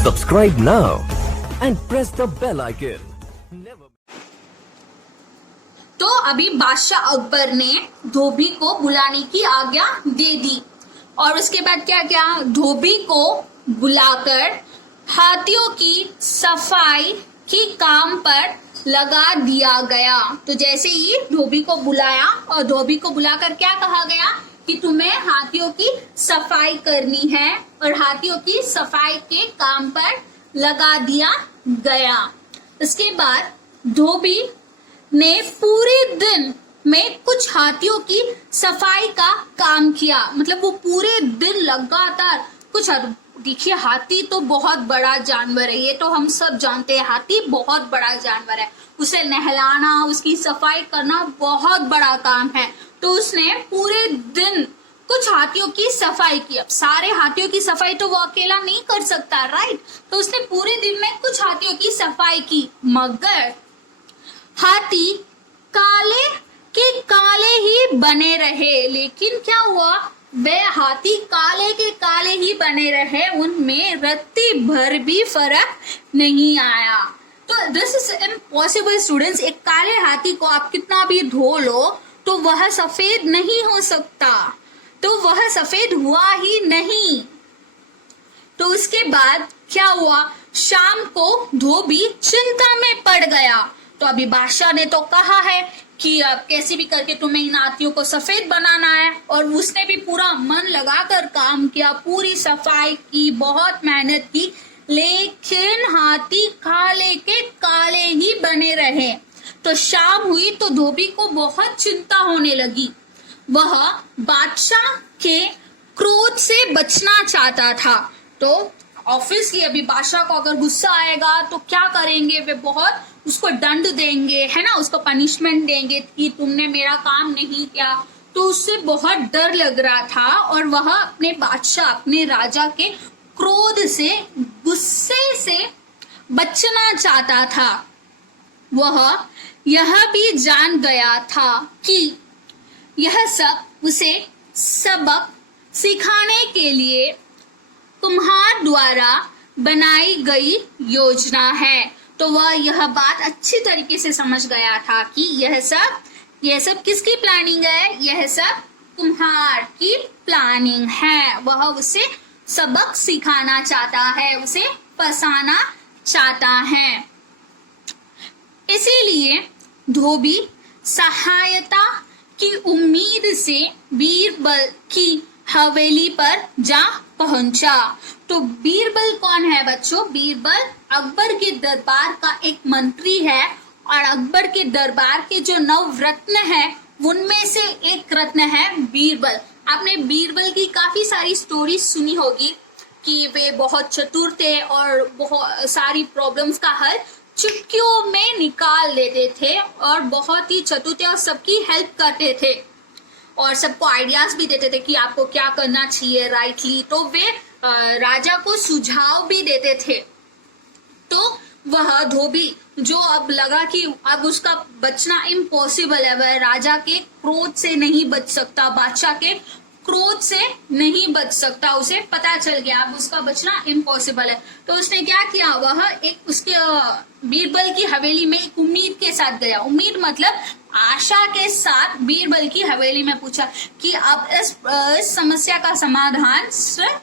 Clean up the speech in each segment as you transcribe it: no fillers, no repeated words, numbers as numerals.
Subscribe now and press the bell icon. तो अभी बादशाह अकबर ने धोबी को बुलाने की आज्ञा दे दी और उसके बाद क्या किया, धोबी को बुलाकर हाथियों की सफाई की काम पर लगा दिया गया। तो जैसे ही धोबी को बुलाया और धोबी को बुलाकर क्या कहा गया कि तुम्हें हाथियों की सफाई करनी है और हाथियों की सफाई के काम पर लगा दिया गया। इसके बाद धोबी ने पूरे दिन में कुछ हाथियों की सफाई का काम किया, मतलब वो पूरे दिन लगातार कुछ। देखिए, हाथी तो बहुत बड़ा जानवर है, ये तो हम सब जानते हैं, हाथी बहुत बड़ा जानवर है, उसे नहलाना, उसकी सफाई करना बहुत बड़ा काम है। तो उसने पूरे दिन कुछ हाथियों की सफाई की। अब सारे हाथियों की सफाई तो वो अकेला नहीं कर सकता, राइट? तो उसने पूरे दिन में कुछ हाथियों की सफाई की, मगर हाथी काले के काले ही बने रहे। लेकिन क्या हुआ, वे हाथी काले के काले ही बने रहे, उनमें रत्ती भर भी फर्क नहीं आया। तो दिस इज इम्पॉसिबल स्टूडेंट्स। एक काले हाथी को आप कितना भी धो लो तो वह सफेद नहीं हो सकता, तो वह सफेद हुआ ही नहीं। तो उसके बाद क्या हुआ, शाम को धोबी चिंता में पड़ गया। तो अभी बादशाह ने तो कहा है कि अब कैसे भी करके तुम्हें इन हाथियों को सफेद बनाना है, और उसने भी पूरा मन लगाकर काम किया, पूरी सफाई की, बहुत मेहनत की, लेकिन हाथी काले के काले ही बने रहे। तो शाम हुई तो धोबी को बहुत चिंता होने लगी। वह बादशाह के क्रोध से बचना चाहता था। तो ऑब्वियसली अभी बादशाह को अगर गुस्सा आएगा तो क्या करेंगे, वे बहुत उसको दंड देंगे, है ना, उसको पनिशमेंट देंगे कि तुमने मेरा काम नहीं किया। तो उससे बहुत डर लग रहा था और वह अपने बादशाह, अपने राजा के क्रोध से, गुस्से से बचना चाहता था। वह यह भी जान गया था कि यह सब उसे सबक सिखाने के लिए कुम्हार द्वारा बनाई गई योजना है। तो वह यह बात अच्छी तरीके से समझ गया था कि यह सब किसकी प्लानिंग है, यह सब कुम्हार की प्लानिंग है। वह उसे सबक सिखाना चाहता है, उसे फंसाना चाहता है। इसीलिए धोबी सहायता की उम्मीद से बीरबल की हवेली पर जा पहुंचा। तो बीरबल कौन है बच्चों? बीरबल अकबर के दरबार का एक मंत्री है और अकबर के दरबार के जो 9 रत्न है उनमें से एक रत्न है बीरबल। आपने बीरबल की काफी सारी स्टोरी सुनी होगी कि वे बहुत चतुर थे और बहुत सारी प्रॉब्लम्स का हल चुटकियों में निकाल लेते थे और बहुत ही चतुर थे और सबकी हेल्प करते थे और सबको आइडियाज भी देते थे कि आपको क्या करना चाहिए राइटली। तो वे राजा को सुझाव भी देते थे। तो वह धोबी, जो अब लगा कि अब उसका बचना इम्पॉसिबल है, वह राजा के क्रोध से नहीं बच सकता, बादशाह के क्रोध से नहीं बच सकता, उसे पता चल गया अब उसका बचना इम्पॉसिबल है। तो उसने क्या किया, वह एक उसके बीरबल की हवेली में एक उम्मीद के साथ गया। उम्मीद मतलब आशा के साथ बीरबल की हवेली में पूछा कि अब इस समस्या का समाधान सिर्फ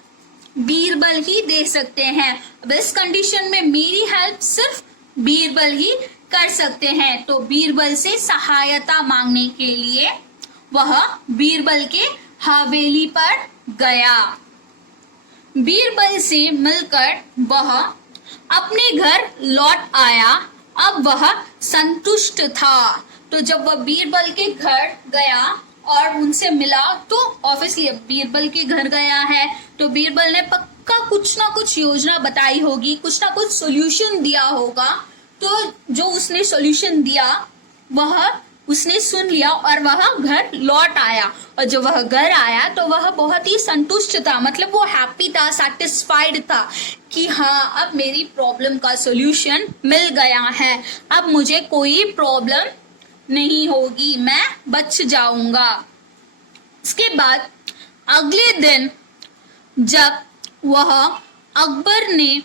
बीरबल ही दे सकते हैं, अब इस कंडीशन में मेरी हेल्प सिर्फ बीरबल ही कर सकते हैं। तो बीरबल से सहायता मांगने के लिए वह बीरबल के हवेली पर गया। बीरबल से मिलकर वह अपने घर लौट आया। अब वह संतुष्ट था। तो जब वह बीरबल के घर गया और उनसे मिला तो ऑब्वियसली बीरबल के घर गया है तो बीरबल ने पक्का कुछ ना कुछ योजना बताई होगी, कुछ ना कुछ सॉल्यूशन दिया होगा। तो जो उसने सॉल्यूशन दिया वह उसने सुन लिया और वह घर लौट आया। और जब वह घर आया तो वह बहुत ही संतुष्ट था, मतलब वो हैप्पी था, सेटिस्फाइड था कि हाँ अब मेरी प्रॉब्लम का सॉल्यूशन मिल गया है, अब मुझे कोई प्रॉब्लम नहीं होगी, मैं बच जाऊंगा। इसके बाद अगले दिन जब वह अकबर ने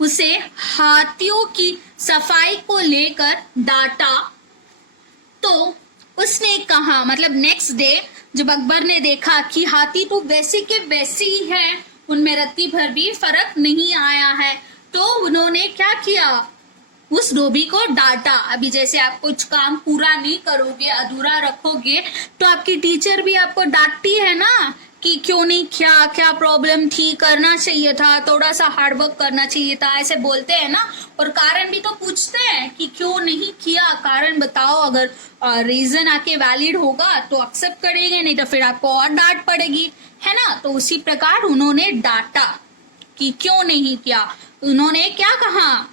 उसे हाथियों की सफाई को लेकर डांटा तो उसने कहा, मतलब नेक्स्ट डे जब अकबर ने देखा कि हाथी तो वैसे के वैसे ही है, उनमें रत्ती भर भी फर्क नहीं आया है, तो उन्होंने क्या किया, उस धोबी को डांटा। अभी जैसे आप कुछ काम पूरा नहीं करोगे, अधूरा रखोगे, तो आपकी टीचर भी आपको डांटती है ना कि क्यों नहीं किया, क्या प्रॉब्लम थी, करना चाहिए था, थोड़ा सा हार्डवर्क करना चाहिए था, ऐसे बोलते हैं ना। और कारण भी तो पूछते हैं कि क्यों नहीं किया, कारण बताओ। अगर रीजन आके वैलिड होगा तो एक्सेप्ट करेंगे, नहीं तो फिर आपको और डांट पड़ेगी, है ना। तो उसी प्रकार उन्होंने डांटा कि क्यों नहीं किया। उन्होंने क्या कहा,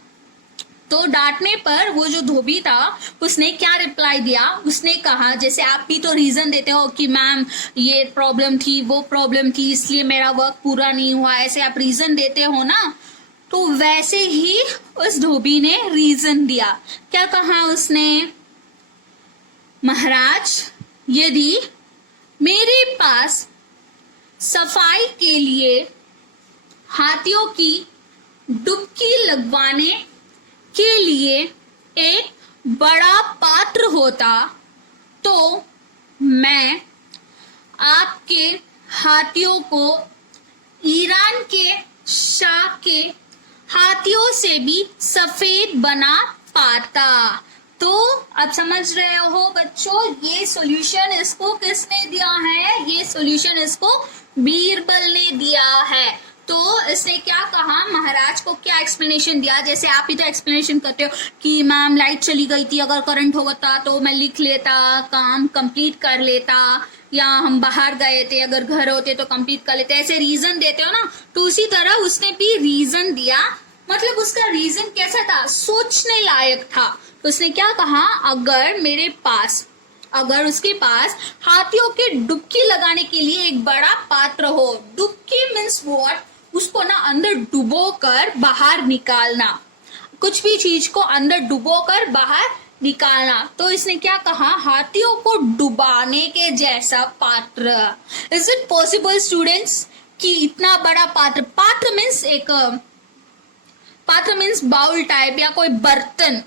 तो डांटने पर वो जो धोबी था उसने क्या रिप्लाई दिया, उसने कहा, जैसे आप भी तो रीजन देते हो कि मैम ये प्रॉब्लम थी, वो प्रॉब्लम थी, इसलिए मेरा वर्क पूरा नहीं हुआ, ऐसे आप रीजन देते हो ना, तो वैसे ही उस धोबी ने रीजन दिया। क्या कहा उसने, महाराज यदि मेरे पास सफाई के लिए हाथियों की डुबकी लगवाने के लिए एक बड़ा पात्र होता तो मैं आपके हाथियों को ईरान के शाह के हाथियों से भी सफेद बना पाता। तो अब समझ रहे हो बच्चों, ये सॉल्यूशन इसको किसने दिया है, ये सॉल्यूशन इसको बीरबल ने दिया है। तो इसने क्या कहा, महाराज को क्या एक्सप्लेनेशन दिया, जैसे आप ही तो एक्सप्लेनेशन करते हो कि मैम लाइट चली गई थी, अगर करंट होता तो मैं लिख लेता, काम कंप्लीट कर लेता, या हम बाहर गए थे, अगर घर होते तो कंप्लीट कर लेते, ऐसे रीजन देते हो ना। तो उसी तरह उसने भी रीजन दिया, मतलब उसका रीजन कैसा था, सोचने लायक था। तो उसने क्या कहा, अगर उसके पास हाथियों के डुबकी लगाने के लिए एक बड़ा पात्र हो, डुबकी मीन्स व्हाट, उसको ना अंदर डुबो कर बाहर निकालना, कुछ भी चीज को अंदर डुबो कर बाहर निकालना। तो इसने क्या कहा, हाथियों को डुबाने के जैसा पात्र। इज इट पॉसिबल स्टूडेंट्स कि इतना बड़ा पात्र, पात्र मीन्स बाउल टाइप या कोई बर्तन,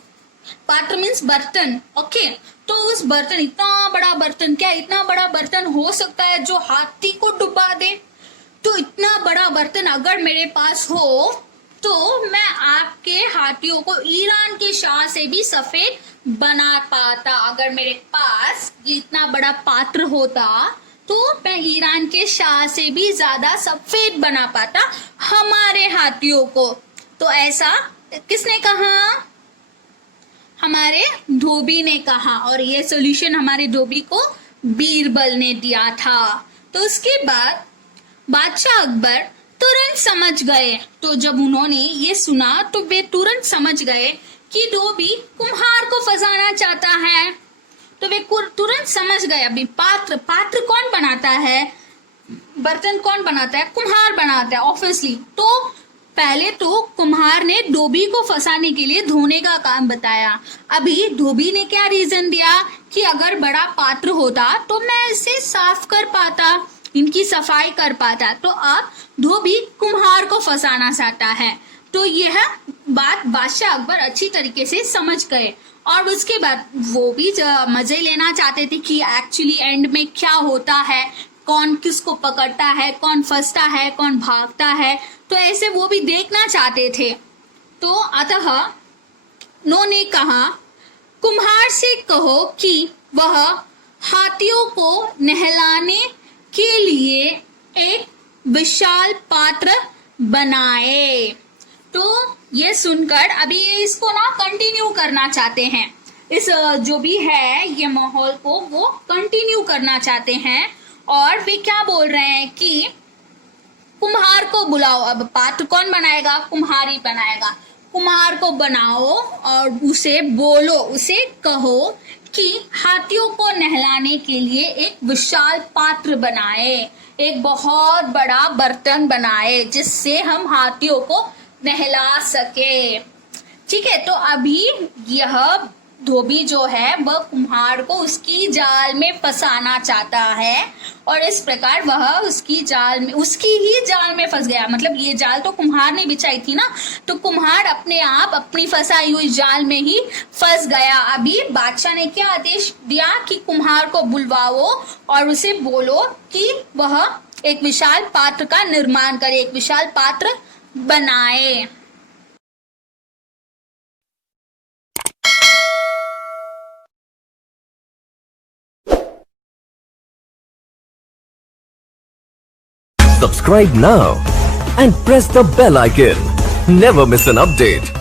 पात्र मीन्स बर्तन, ओके। तो उस बर्तन, इतना बड़ा बर्तन, क्या इतना बड़ा बर्तन हो सकता है जो हाथी को डुबा दे। तो इतना बड़ा बर्तन अगर मेरे पास हो तो मैं आपके हाथियों को ईरान के शाह से भी सफेद बना पाता। अगर मेरे पास ये इतना बड़ा पात्र होता तो मैं ईरान के शाह से भी ज्यादा सफेद बना पाता हमारे हाथियों को। तो ऐसा किसने कहा, हमारे धोबी ने कहा, और ये सॉल्यूशन हमारे धोबी को बीरबल ने दिया था। तो उसके बाद बादशाह अकबर तुरंत समझ गए। तो जब उन्होंने ये सुना तो वे तुरंत समझ गए कि धोबी कुम्हार को फंसाना चाहता है। तो वे तुरंत समझ गए, अभी पात्र कौन बनाता है, बर्तन कौन बनाता है, कुम्हार बनाता है ऑब्वियसली। तो पहले तो कुम्हार ने धोबी को फंसाने के लिए धोने का काम बताया। अभी धोबी ने क्या रीजन दिया कि अगर बड़ा पात्र होता तो मैं इसे साफ कर पाता, इनकी सफाई कर पाता। तो अब धोबी कुम्हार को फंसाना चाहता है। तो यह बात बादशाह अकबर अच्छी तरीके से समझ गए, और उसके बाद वो भी मजे लेना चाहते थे कि एक्चुअली एंड में क्या होता है, कौन किसको पकड़ता है, कौन फंसता है, कौन भागता है। तो ऐसे वो भी देखना चाहते थे। तो अतः उन्होंने कहा, कुम्हार से कहो कि वह हाथियों को नहलाने के लिए एक विशाल पात्र बनाए। तो ये सुनकर अभी इसको ना कंटिन्यू करना चाहते हैं, इस जो भी है ये माहौल को वो कंटिन्यू करना चाहते हैं। और वे क्या बोल रहे हैं कि कुम्हार को बुलाओ। अब पात्र कौन बनाएगा, कुम्हार ही बनाएगा। कुम्हार को बनाओ और उसे बोलो, उसे कहो कि हाथियों को नहलाने के लिए एक विशाल पात्र बनाए, एक बहुत बड़ा बर्तन बनाए जिससे हम हाथियों को नहला सके। ठीक है। तो अभी यह धोबी जो है वह कुम्हार को उसकी जाल में फंसाना चाहता है और इस प्रकार वह उसकी ही जाल में फंस गया। मतलब ये जाल तो कुम्हार ने बिछाई थी ना, तो कुम्हार अपने आप अपनी फंसाई हुई जाल में ही फंस गया। अभी बादशाह ने क्या आदेश दिया कि कुम्हार को बुलवाओ और उसे बोलो कि वह एक विशाल पात्र का निर्माण करे, एक विशाल पात्र बनाए। Subscribe now and press the bell icon. Never miss an update.